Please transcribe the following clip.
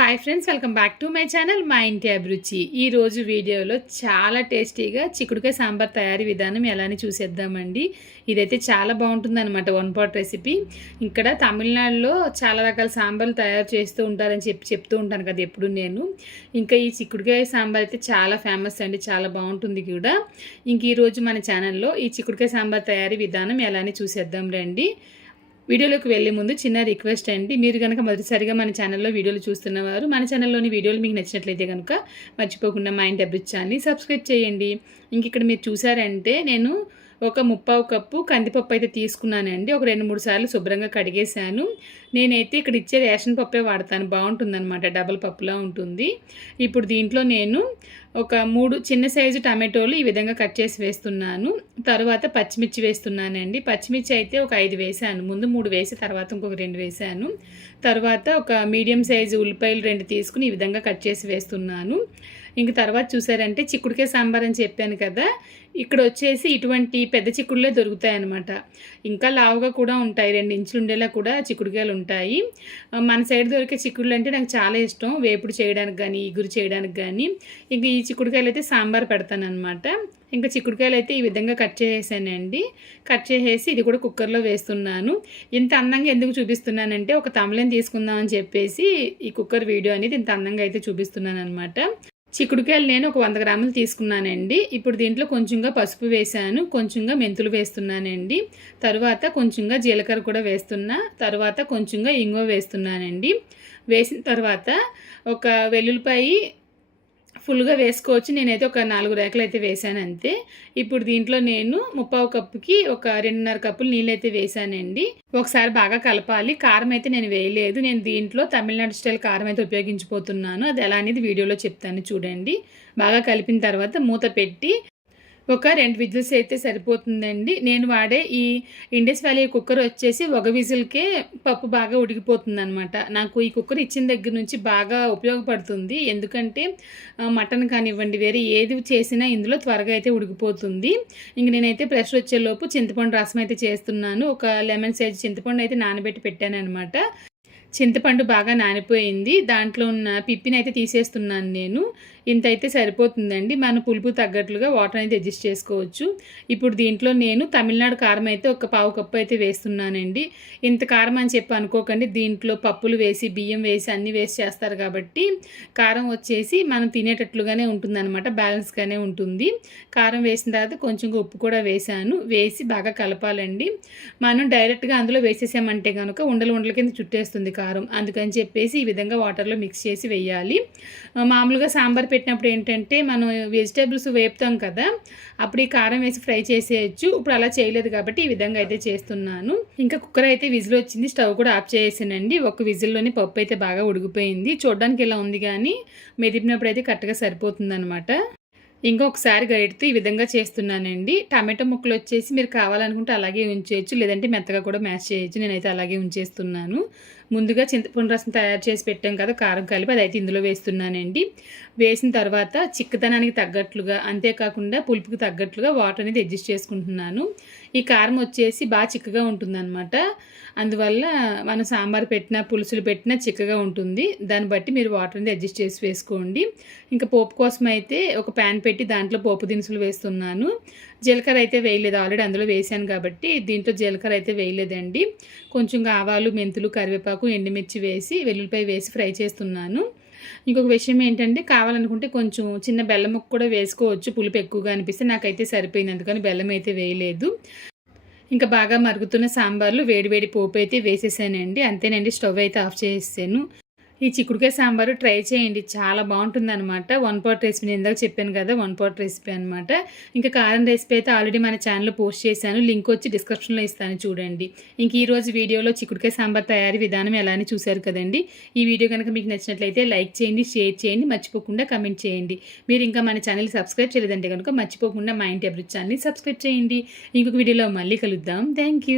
Hi friends welcome back to my channel మా ఇంటి అభిరుచి. ఈరోజు వీడియోలో చాలా టేస్టీగా చిక్కుడుకాయ సాంబార్ తయారీ విధానం ఎలాని చూసేద్దామండి. ఇదైతే చాలా బాగుంటుందన్నమాట వన్ పాట్ రెసిపీ ఇక్కడ తమిళనాడులో చాలా రకాల సాంబార్లు తయారు చేస్తూ ఉంటారని చెప్పి చెప్తూ ఉంటాను కదా ఎప్పుడు నేను. ఇంకా ఈ చిక్కుడుకాయ సాంబార్ అయితే చాలా ఫేమస్ అండి చాలా బాగుంటుంది కూడా. ఇంక ఈరోజు మన ఛానల్లో ఈ చిక్కుడుకాయ సాంబార్ తయారీ విధానం ఎలాని చూసేద్దాం రండి. వీడియోలోకి వెళ్ళే ముందు చిన్న రిక్వెస్ట్ అండి. మీరు కనుక మొదటిసారిగా మన ఛానల్లో వీడియోలు చూస్తున్నవారు మన ఛానల్లోని వీడియోలు మీకు నచ్చినట్లయితే కనుక మర్చిపోకుండా మా ఇంటి అభిరుచి సబ్స్క్రైబ్ చేయండి. ఇంక ఇక్కడ మీరు చూసారంటే నేను ఒక ముప్పావు కప్పు కందిపప్పు అయితే తీసుకున్నానండి. ఒక రెండు మూడు సార్లు శుభ్రంగా కడిగేశాను. నేనైతే ఇక్కడ ఇచ్చే రేషన్ పప్పే వాడతాను. బాగుంటుందన్నమాట. డబల్ పప్పులా ఉంటుంది. ఇప్పుడు దీంట్లో నేను ఒక మూడు చిన్న సైజు టమాటోలు ఈ విధంగా కట్ చేసి వేస్తున్నాను. తర్వాత పచ్చిమిర్చి వేస్తున్నానండి. పచ్చిమిర్చి అయితే ఒక ఐదు వేసాను. ముందు మూడు వేసి తర్వాత ఇంకొక రెండు వేసాను. తర్వాత ఒక మీడియం సైజు ఉల్లిపాయలు రెండు తీసుకుని ఈ విధంగా కట్ చేసి వేస్తున్నాను. ఇంక తర్వాత చూసారంటే చిక్కుడుకాయ సాంబార్ అని చెప్పాను కదా. ఇక్కడ వచ్చేసి ఇటువంటి పెద్ద చిక్కుడులే దొరుకుతాయి అనమాట ఇంకా లావుగా కూడా ఉంటాయి. రెండు ఇంచులు ఉండేలా కూడా చిక్కుడుకాయలు ఉంటాయి. మన సైడ్ దొరికే చిక్కుడులు అంటే నాకు చాలా ఇష్టం. వేపుడు చేయడానికి కానీ ఇగురు చేయడానికి కానీ ఇంక ఈ చిక్కుడుకాయలు అయితే సాంబార్ పెడతాను అనమాట ఇంకా చిక్కుడుకాయలు అయితే ఈ విధంగా కట్ చేసేసానండి. కట్ చేసేసి ఇది కూడా కుక్కర్లో వేస్తున్నాను. ఇంత అందంగా ఎందుకు చూపిస్తున్నానంటే ఒక తమలని తీసుకుందామని చెప్పేసి ఈ కుక్కర్ వీడియో అనేది ఇంత అందంగా అయితే చూపిస్తున్నాను అనమాట చిక్కుడుకాయలు నేను ఒక వంద గ్రాములు తీసుకున్నానండి. ఇప్పుడు దీంట్లో కొంచెంగా పసుపు వేసాను కొంచెంగా మెంతులు వేస్తున్నానండి. తర్వాత కొంచెంగా జీలకర్ర కూడా వేస్తున్నా. తర్వాత కొంచెంగా ఇంగువ వేస్తున్నానండి. వేసిన తర్వాత ఒక వెల్లుల్లిపాయి ఫుల్గా వేసుకోవచ్చు. నేనైతే ఒక నాలుగు రేకలు అయితే వేసాను అంతే. ఇప్పుడు దీంట్లో నేను ముప్పావు కప్పుకి ఒక రెండున్నర కప్పులు నీళ్ళు అయితే వేసానండి ఒకసారి బాగా కలపాలి. కారం అయితే నేను వేయలేదు. నేను దీంట్లో తమిళనాడు స్టైల్ కారం అయితే ఉపయోగించిపోతున్నాను. అది ఎలా అనేది వీడియోలో చెప్తాను చూడండి. బాగా కలిపిన తర్వాత మూత పెట్టి ఒక రెండు విజిల్స్ అయితే సరిపోతుందండి. నేను వాడే ఈ ఇండస్ వ్యాలీ కుక్కర్ వచ్చేసి ఒక విజిల్కే పప్పు బాగా ఉడికిపోతుంది అనమాట నాకు ఈ కుక్కర్ ఇచ్చిన దగ్గర నుంచి బాగా ఉపయోగపడుతుంది. ఎందుకంటే మటన్ కానివ్వండి వేరే ఏది చేసినా ఇందులో త్వరగా అయితే ఉడికిపోతుంది. ఇంక నేనైతే ప్రెషర్ వచ్చేలోపు చింతపండు రసం అయితే చేస్తున్నాను. ఒక లెమన్ సైజ్ చింతపండు అయితే నానబెట్టి పెట్టాను అనమాట చింతపండు బాగా నానిపోయింది. దాంట్లో ఉన్న పిప్పిని అయితే తీసేస్తున్నాను నేను. ఇంత అయితే సరిపోతుందండి. మన పులుపు తగ్గట్లుగా వాటర్ అనేది అడ్జస్ట్ చేసుకోవచ్చు. ఇప్పుడు దీంట్లో నేను తమిళనాడు కారం అయితే ఒక పావు కప్పు అయితే వేస్తున్నానండి. ఇంత కారం అని చెప్పి అనుకోకండి. దీంట్లో పప్పులు వేసి బియ్యం వేసి అన్నీ వేసి చేస్తారు కాబట్టి కారం వచ్చేసి మనం తినేటట్లుగానే ఉంటుందన్నమాట. బ్యాలెన్స్గానే ఉంటుంది. కారం వేసిన తర్వాత కొంచెం ఉప్పు కూడా వేసాను వేసి బాగా కలపాలండి. మనం డైరెక్ట్గా అందులో వేసేసామంటే కనుక ఉండలు ఉండల కింద చుట్టేస్తుంది కారం. అందుకని చెప్పేసి ఈ విధంగా వాటర్లో మిక్స్ చేసి వేయాలి. మామూలుగా సాంబార్ పెట్టినప్పుడు ఏంటంటే మనం వెజిటేబుల్స్ వేపుతాం కదా అప్పుడు ఈ కారం వేసి ఫ్రై చేసేయచ్చు. ఇప్పుడు అలా చేయలేదు కాబట్టి ఈ విధంగా అయితే చేస్తున్నాను. ఇంకా కుక్కర్ అయితే విజిల్ వచ్చింది స్టవ్ కూడా ఆఫ్ చేసానండి ఒక విజిల్లోనే పప్పు అయితే బాగా ఉడిగిపోయింది చూడడానికి ఇలా ఉంది కానీ మెదిపినప్పుడు అయితే కరెక్ట్గా సరిపోతుంది అనమాట ఇంకొకసారి గరిటితో ఈ విధంగా చేస్తున్నానండి. టమాటో ముక్కలు వచ్చేసి మీరు కావాలనుకుంటే అలాగే ఉంచేయచ్చు లేదంటే మెత్తగా కూడా మ్యాష్ చేయొచ్చు. నేనైతే అలాగే ఉంచేస్తున్నాను. ముందుగా చింతపండు రసం తయారు చేసి పెట్టాం కదా కారం కలిపి అదైతే ఇందులో వేస్తున్నానండి. వేసిన తర్వాత చిక్కదనానికి తగ్గట్లుగా అంతేకాకుండా పులుపుకి తగ్గట్లుగా వాటర్ అనేది అడ్జస్ట్ చేసుకుంటున్నాను. ఈ కారం వచ్చేసి బాగా చిక్కగా ఉంటుందన్నమాట. అందువల్ల మనం సాంబార్ పెట్టినా పులుసులు పెట్టినా చిక్కగా ఉంటుంది. దాన్ని బట్టి మీరు వాటర్ అనేది అడ్జస్ట్ చేసి వేసుకోండి. ఇంకా పోపు కోసం అయితే ఒక ప్యాన్ పెట్టి దాంట్లో పోపు దినుసులు వేస్తున్నాను. జీలకర్ర అయితే వేయలేదు ఆల్రెడీ అందులో వేసాను కాబట్టి దీంట్లో జీలకర్ర అయితే వేయలేదండి. కొంచెం ఆవాలు మెంతులు కరివేపాకు ఎండుమిర్చి వేసి వెల్లుల్లిపాయ వేసి ఫ్రై చేస్తున్నాను. ఇంకొక విషయం ఏంటంటే కావాలనుకుంటే కొంచెం చిన్న బెల్లం ముక్క కూడా వేసుకోవచ్చు. పులుపు ఎక్కువగా అనిపిస్తే నాకైతే సరిపోయింది. అందుకని బెల్లం అయితే వేయలేదు. ఇంకా బాగా మరుగుతున్న సాంబార్లు వేడివేడి పోపు అయితే వేసేసానండి. అంతేనండి స్టవ్ అయితే ఆఫ్ చేసేసాను. ఈ చిక్కుడుకాయ సాంబారు ట్రై చేయండి. చాలా బాగుంటుంది అనమాట వన్ పాట్ రెసిపీ నేను ఇందాక చెప్పాను కదా వన్ పాట్ రెసిపీ అనమాట ఇంకా కారం రెసిపీ అయితే ఆల్రెడీ మన ఛానల్లో పోస్ట్ చేశాను. లింక్ వచ్చి డిస్క్రిప్షన్లో ఇస్తాను చూడండి. ఇంక ఈరోజు వీడియోలో చిక్కుడుకాయ సాంబార్ తయారీ విధానం ఎలా అని చూశారు కదండి. ఈ వీడియో కనుక మీకు నచ్చినట్లయితే లైక్ చేయండి షేర్ చేయండి మర్చిపోకుండా కమెంట్ చేయండి. మీరు ఇంకా మన ఛానల్ సబ్స్క్రైబ్ చేయలేదంటే కనుక మర్చిపోకుండా మా ఇంటి అభివృద్ధి ఛానల్ని సబ్స్క్రైబ్ చేయండి. ఇంకొక వీడియోలో మళ్ళీ కలుద్దాం. థ్యాంక్